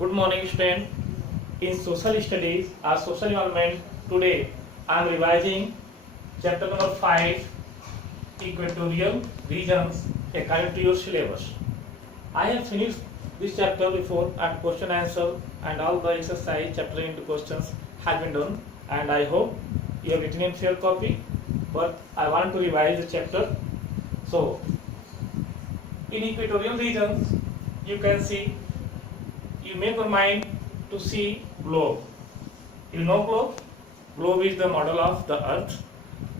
Good morning, student. In social studies or social environment, today I am revising chapter number 5, equatorial regions, according to your syllabus. I have finished this chapter before and question answer and all the exercise chapter into questions have been done, and I hope you have written in fair copy, but I want to revise the chapter. So, in equatorial regions, you can see, you make your mind to see globe. You know globe? Globe is the model of the earth.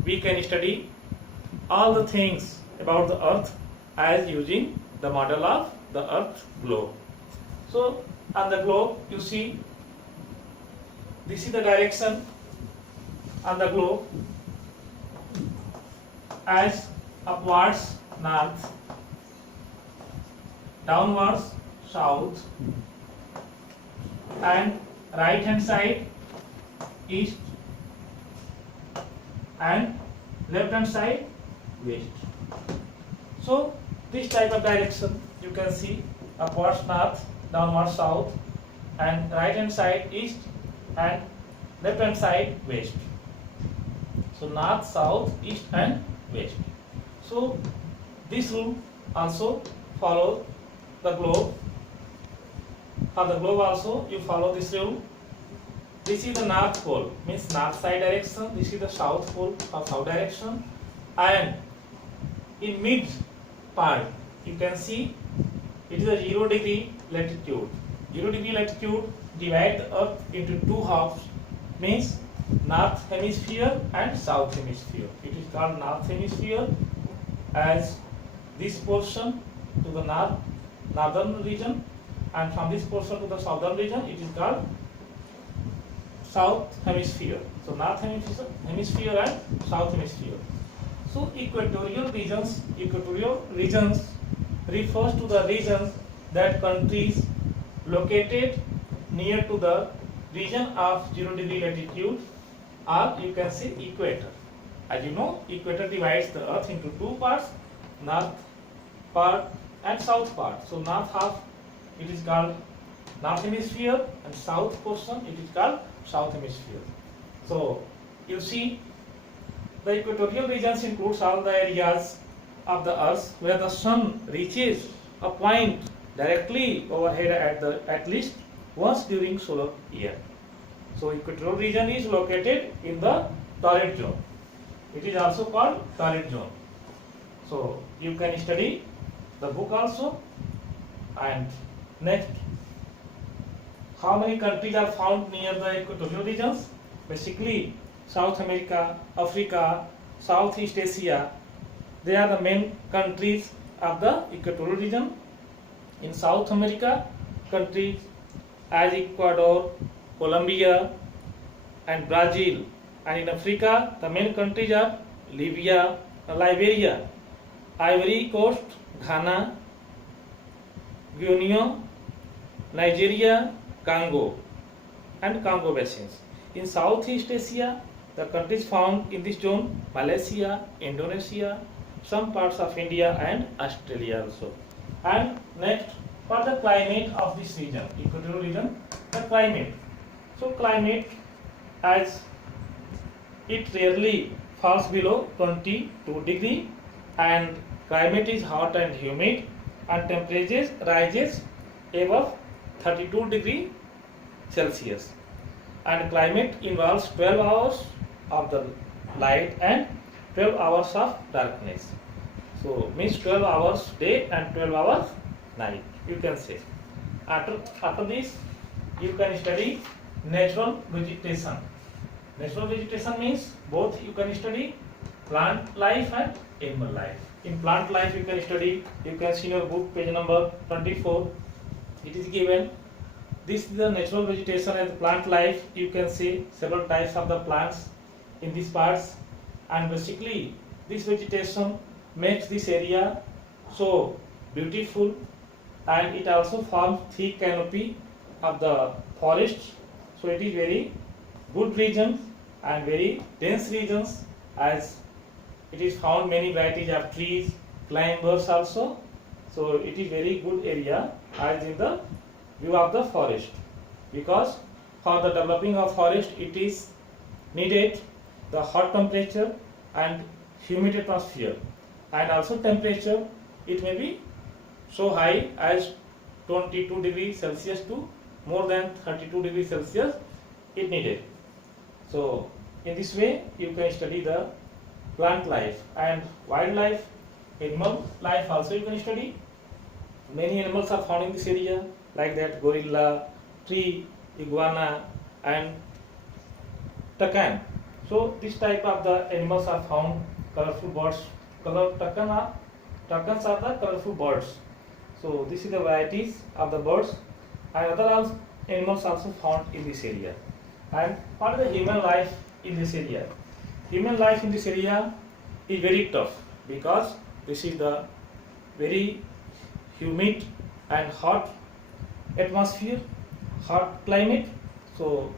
We can study all the things about the earth as using the model of the earth globe. So on the globe you see, this is the direction on the globe as upwards north, downwards south, and right hand side east, and left hand side west. So this type of direction you can see, upwards north, downwards south, and right hand side east and left hand side west. So north, south, east and west. So this rule also follow the globe. For the globe also you follow this rule. This is the north pole, means north side direction. This is the south pole or south direction, and in mid part you can see it is a 0 degree latitude. 0 degree latitude divide the earth into two halves, means north hemisphere and south hemisphere. It is called north hemisphere as this portion to the northern region, and from this portion to the southern region it is called south hemisphere. So north hemisphere and south hemisphere. So equatorial regions refers to the regions that countries located near to the region of 0 degree latitude, or you can say equator. As you know, equator divides the earth into two parts, north part and south part. So north half it is called north hemisphere, and south portion it is called south hemisphere. So you see, the equatorial regions includes all the areas of the earth where the sun reaches a point directly overhead at least once during solar year. So equatorial region is located in the torrid zone. It is also called torrid zone. So you can study the book also. And next, how many countries are found near the equatorial regions? Basically, South America, Africa, Southeast Asia, they are the main countries of the equatorial region. In South America, countries as Ecuador, Colombia and Brazil, and in Africa, the main countries are Libya, Liberia, Ivory Coast, Ghana, Guinea, Nigeria, Congo and Congo basins. In Southeast Asia, the countries found in this zone: Malaysia, Indonesia, some parts of India and Australia also. And next, for the climate of this region, equatorial region, the climate. So climate, as it rarely falls below 22 degree, and climate is hot and humid, and temperature rises above 32 degree Celsius, and climate involves 12 hours of the light and 12 hours of darkness. So means 12 hours day and 12 hours night, you can say. After this you can study natural vegetation. Natural vegetation means both you can study plant life and animal life. In plant life you can study, you can see in your book page number 24, it is given. This is the natural vegetation and plant life. You can see several types of the plants in these parts, and basically this vegetation makes this area so beautiful, and it also forms thick canopy of the forests. So it is very good region and very dense regions, as it is found many varieties of trees, climbers also. So it is very good area as in the view of the forest, because for the developing of forest it is needed the hot temperature and humid atmosphere, and also temperature it may be so high as 22 degrees Celsius to more than 32 degrees Celsius it needed. So in this way you can study the plant life and wildlife, animal life also you can study. Many animals are found in this area, like that gorilla, tree, iguana and takan. So this type of the animals are found. Colorful birds, takans are the colorful birds. So this is the varieties of the birds, and other animals also found in this area. And what is the human life in this area? Human life in this area is very tough, because this is the very humid and hot atmosphere, hot climate. So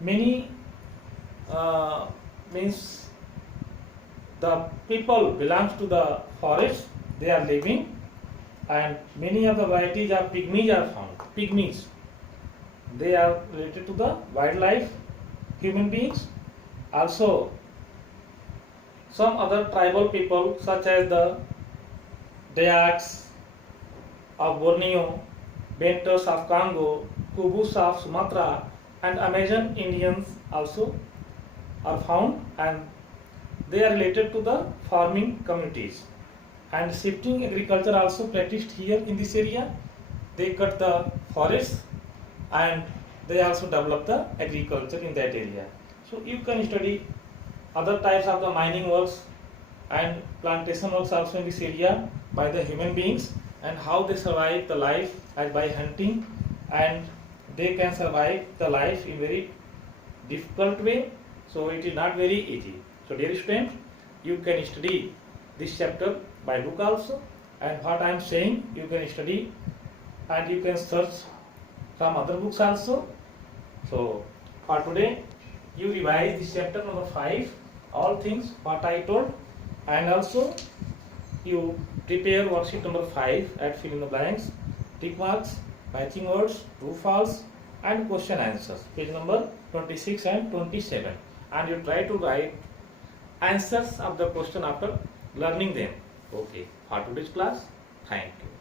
many means the people belongs to the forest, they are living, and many of the varieties of pygmies are found. Pygmies, they are related to the wildlife, human beings. Also some other tribal people such as the Dayaks of Borneo, Benters of Congo, Kubus of Sumatra and Amazon Indians also are found, and they are related to the farming communities. And shifting agriculture also practiced here in this area. They cut the forests and they also develop the agriculture in that area. So you can study other types of the mining works and plantation works also in this area by the human beings, and how they survive the life and by hunting, and they can survive the life in very difficult way. So it is not very easy. So dear student, you can study this chapter by book also, and what I am saying you can study and you can search some other books also. So for today you revise this chapter number 5, all things what I told, and also you prepare worksheet number 5 at fill in the blanks, tick marks, matching words, true false and question answers, page number 26 and 27, and you try to write answers of the question after learning them. Okay, for today's class, thank you.